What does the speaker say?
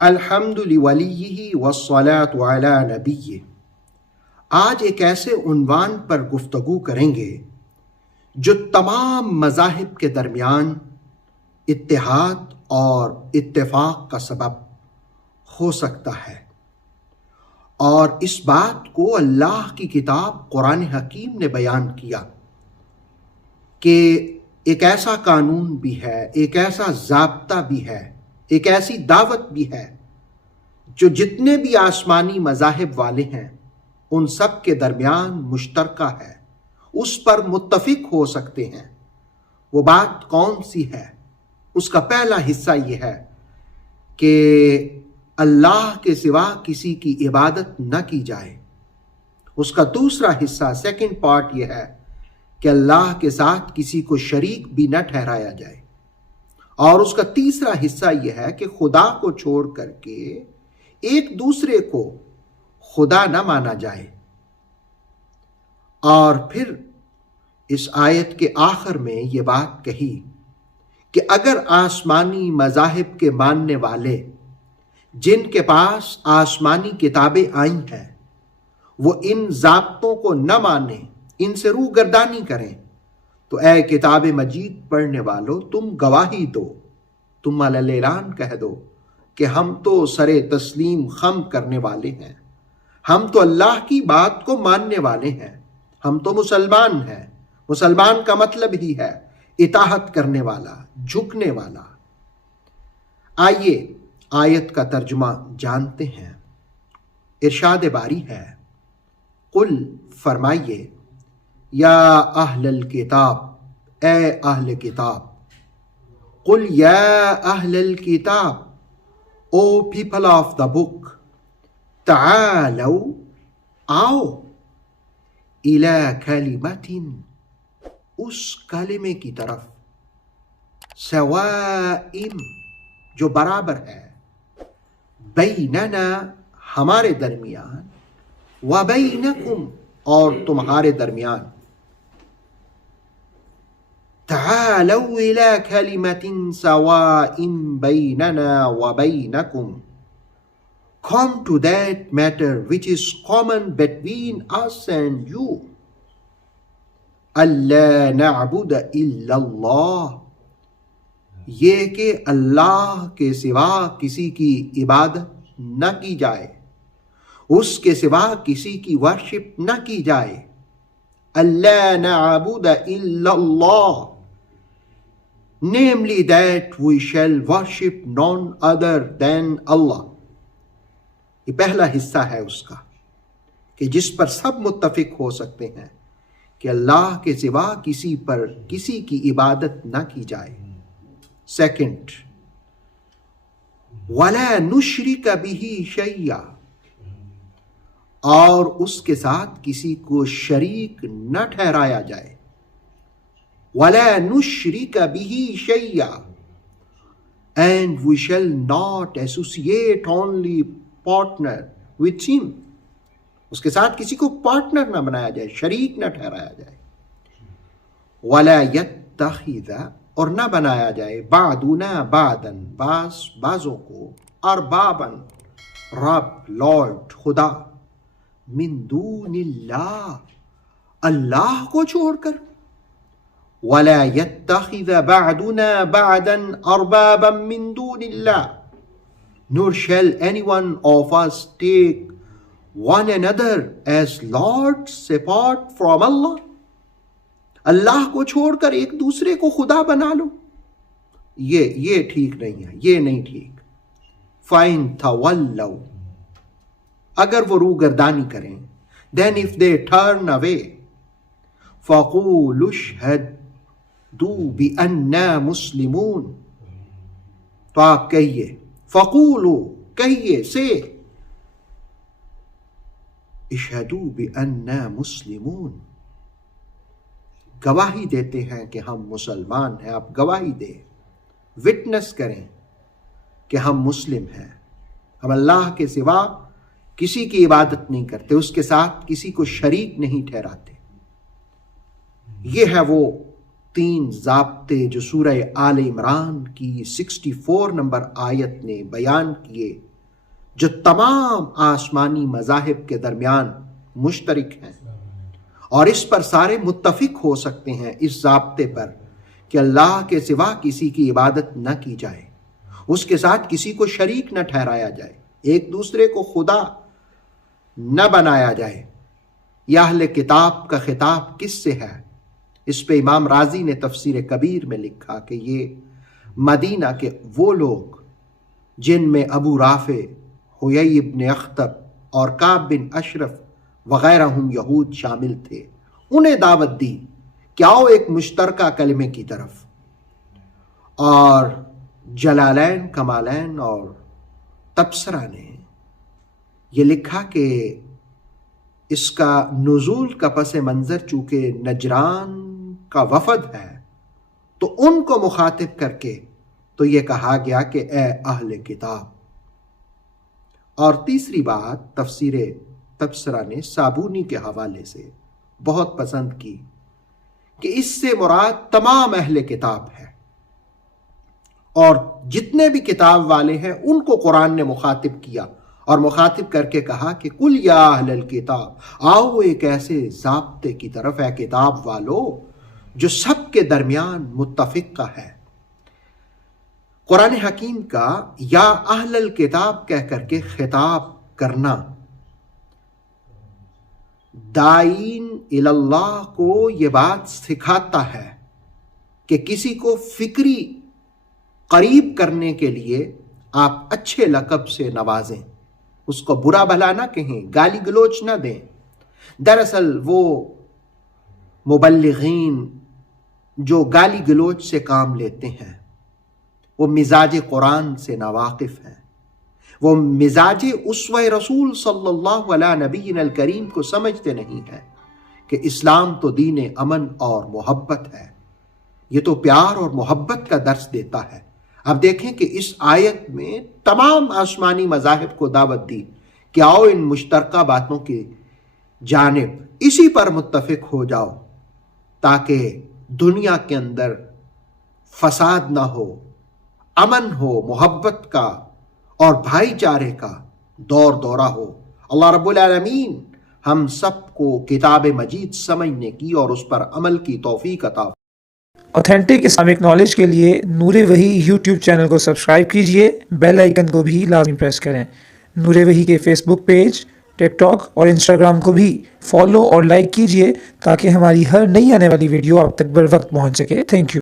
الحمد لولیہ والصلاۃ علی نبیہ۔ آج ایک ایسے عنوان پر گفتگو کریں گے جو تمام مذاہب کے درمیان اتحاد اور اتفاق کا سبب ہو سکتا ہے، اور اس بات کو اللہ کی کتاب قرآن حکیم نے بیان کیا کہ ایک ایسا قانون بھی ہے، ایک ایسا ضابطہ بھی ہے، ایک ایسی دعوت بھی ہے جو جتنے بھی آسمانی مذاہب والے ہیں ان سب کے درمیان مشترکہ ہے، اس پر متفق ہو سکتے ہیں۔ وہ بات کون سی ہے؟ اس کا پہلا حصہ یہ ہے کہ اللہ کے سوا کسی کی عبادت نہ کی جائے۔ اس کا دوسرا حصہ، سیکنڈ پارٹ، یہ ہے کہ اللہ کے ساتھ کسی کو شریک بھی نہ ٹھہرایا جائے۔ اور اس کا تیسرا حصہ یہ ہے کہ خدا کو چھوڑ کر کے ایک دوسرے کو خدا نہ مانا جائے۔ اور پھر اس آیت کے آخر میں یہ بات کہی کہ اگر آسمانی مذاہب کے ماننے والے جن کے پاس آسمانی کتابیں آئی ہیں وہ ان ضابطوں کو نہ مانیں، ان سے روگردانی کریں، تو اے کتاب مجید پڑھنے والو، تم گواہی دو، تم علی اعلان کہہ دو کہ ہم تو سر تسلیم خم کرنے والے ہیں، ہم تو اللہ کی بات کو ماننے والے ہیں، ہم تو مسلمان ہیں۔ مسلمان کا مطلب ہی ہے اطاعت کرنے والا، جھکنے والا۔ آئیے آیت کا ترجمہ جانتے ہیں۔ ارشاد باری ہے، قل، فرمائیے، یا اہل الکتاب، اے اہل کتاب، قل یا اہل الکتاب، او پیپل آف دا بک، تعالو، آؤ، الی کلمت، اس کلمے کی طرف، سوائم، جو برابر ہے، بیننا، ہمارے درمیان، وبینکم، اور تمہارے درمیان۔ تعالوا إلى كلمة سواء بيننا وبينكم، come to that matter which is common between us and you، ألا نعبد إلا اللہ، یہ کہ اللہ کے سوا کسی کی عبادت نہ کی جائے، اس کے سوا کسی کی ورشپ نہ کی جائے۔ ألا نعبد إلا اللہ، namely that we shall worship none other than Allah۔ یہ پہلا حصہ ہے اس کا کہ جس پر سب متفق ہو سکتے ہیں کہ اللہ کے سوا کسی پر کسی کی عبادت نہ کی جائے۔ سیکنڈ، وَلَا نُشْرِكَ بِهِ شَيْئًا، اور اس کے ساتھ کسی کو شریک نہ ٹھہرایا جائے۔ وَلَا نُشْرِكَ بِهِ شَيْئًا، and we shall not associate only partner with him، اس کے ساتھ کسی کو پارٹنر نہ بنایا جائے، شریک نہ ٹھہرایا جائے۔ وَلَا يَتَّخِذَ، اور نہ بنایا جائے، بعضنا بعضا، بعض بعضوں کو، ارباباً، رب، لارڈ، خدا، من دون اللہ، اللہ کو چھوڑ کر۔ وَلَا يَتَّخِذَ بَعْضُنَا بَعْضًا أَرْبَابًا مِّن دُونِ اللَّهِ، nor shall any one of us take one another as lords apart from Allah، اللہ کو چھوڑ کر ایک دوسرے کو خدا بنا لو، یہ ٹھیک نہیں ہے، یہ نہیں ٹھیک۔ فَإِن تَوَلَّوْا، اگر وہ روگردانی کریں، then if they turn away، فَقُولُوا اشْهَدُوا بِأَنَّا مُسْلِمُونَ، تو آپ کہیے، فَقُولُوا، کہیے، سے، اشْهَدُوا بِأَنَّا مُسْلِمُونَ، گواہی دیتے ہیں کہ ہم مسلمان ہیں۔ آپ گواہی دیں، وٹنس کریں کہ ہم مسلم ہیں، ہم اللہ کے سوا کسی کی عبادت نہیں کرتے، اس کے ساتھ کسی کو شریک نہیں ٹھہراتے۔ یہ ہے وہ 3 ضابطے جو سورہ آل عمران کی 64 نمبر آیت نے بیان کیے جو تمام آسمانی مذاہب کے درمیان مشترک ہیں، اور اس پر سارے متفق ہو سکتے ہیں، اس ضابطے پر کہ اللہ کے سوا کسی کی عبادت نہ کی جائے، اس کے ساتھ کسی کو شریک نہ ٹھہرایا جائے، ایک دوسرے کو خدا نہ بنایا جائے۔ یہ اہل کتاب کا خطاب کس سے ہے؟ اس پہ امام رازی نے تفسیر کبیر میں لکھا کہ یہ مدینہ کے وہ لوگ جن میں ابو رافع، حیی ابن اخطب اور کعب بن اشرف وغیرہ یہود شامل تھے، انہیں دعوت دی کہ آؤ ایک مشترکہ کلمے کی طرف۔ اور جلالین، کمالین اور تبصرہ نے یہ لکھا کہ اس کا نزول کا پس منظر چونکہ نجران کا وفد ہے، تو ان کو مخاطب کر کے تو یہ کہا گیا کہ اے اہل کتاب۔ اور تیسری بات تفسیر تبصرہ نے صابونی کے حوالے سے بہت پسند کی کہ اس سے مراد تمام اہل کتاب ہے، اور جتنے بھی کتاب والے ہیں ان کو قرآن نے مخاطب کیا اور مخاطب کر کے کہا کہ کل یا اہل الکتاب، آؤ ایک ایسے ضابطے کی طرف اے کتاب والو جو سب کے درمیان متفق کا ہے۔ قرآن حکیم کا یا اہل الکتاب کہہ کر کے خطاب کرنا داعین اللہ کو یہ بات سکھاتا ہے کہ کسی کو فکری قریب کرنے کے لیے آپ اچھے لقب سے نوازیں، اس کو برا بھلا نہ کہیں، گالی گلوچ نہ دیں۔ دراصل وہ مبلغین جو گالی گلوچ سے کام لیتے ہیں وہ مزاج قرآن سے ناواقف ہیں، وہ مزاج اسوہ رسول صلی اللہ علیہ نبی الکریم کو سمجھتے نہیں ہیں کہ اسلام تو دین امن اور محبت ہے، یہ تو پیار اور محبت کا درس دیتا ہے۔ اب دیکھیں کہ اس آیت میں تمام آسمانی مذاہب کو دعوت دی کہ آؤ ان مشترکہ باتوں کی جانب اسی پر متفق ہو جاؤ تاکہ دنیا کے اندر فساد نہ ہو، امن ہو، محبت کا اور بھائی چارے کا دور دورہ ہو۔ اللہ رب العالمین ہم سب کو کتاب مجید سمجھنے کی اور اس پر عمل کی توفیق عطا۔ اوتھینٹک اسلامک نالج کے لیے نور وحی یوٹیوب چینل کو سبسکرائب کیجئے، بیل آئیکن کو بھی لازمی پریس کریں۔ نور وحی کے فیس بک پیج، ٹک ٹاک اور انسٹاگرام کو بھی فالو اور لائک کیجئے تاکہ ہماری ہر نئی آنے والی ویڈیو آپ تک بر وقت پہنچ سکے۔ Thank you.